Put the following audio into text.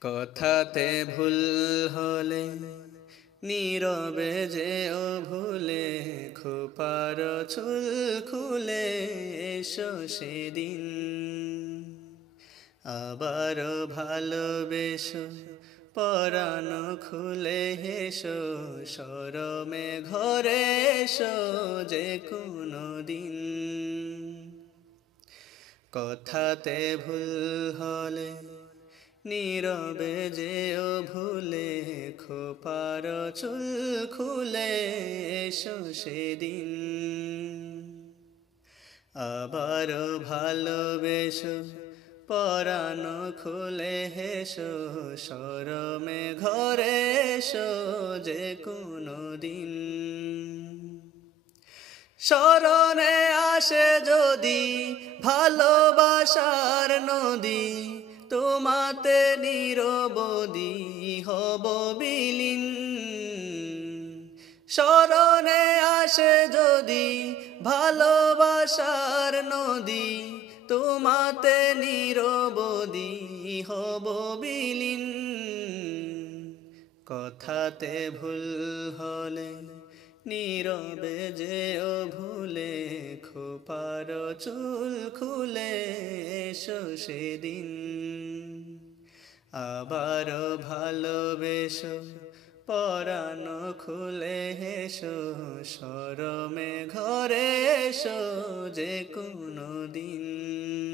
কথাতে ভুল হলে, নীরবে যে ও ভুলে, খোপার চুল খুলে এসো সেদিন। আবার ভালোবেসো পরানো খুলে হেসো, সরমে ঘরে এসো যে কোনো দিন। কথাতে ভুল হলে নীরবে যে ও ভুলে খোপার চুল খুলে এসো সেদিন। আবার ভালোবেসো, পরানো খুলে হেসো, সরমে ঘরে এসো যে কোনো দিন। স্মরণে আসে যদি ভালোবাসার নদী তোমাতে নিরবদি হব বিলীন। স্মরণে আসে যদি ভালোবাসার নদী, তোমাতে নিরবদি হব বিলীন। কথাতে ভুল হলে নীরবে যে ও ভুলে, খোপার চুল খুলে সেদিন। আবার ভালোবেসো পরাণ খুলে হেসো সরমে ঘরে এসো যে কোনো দিন।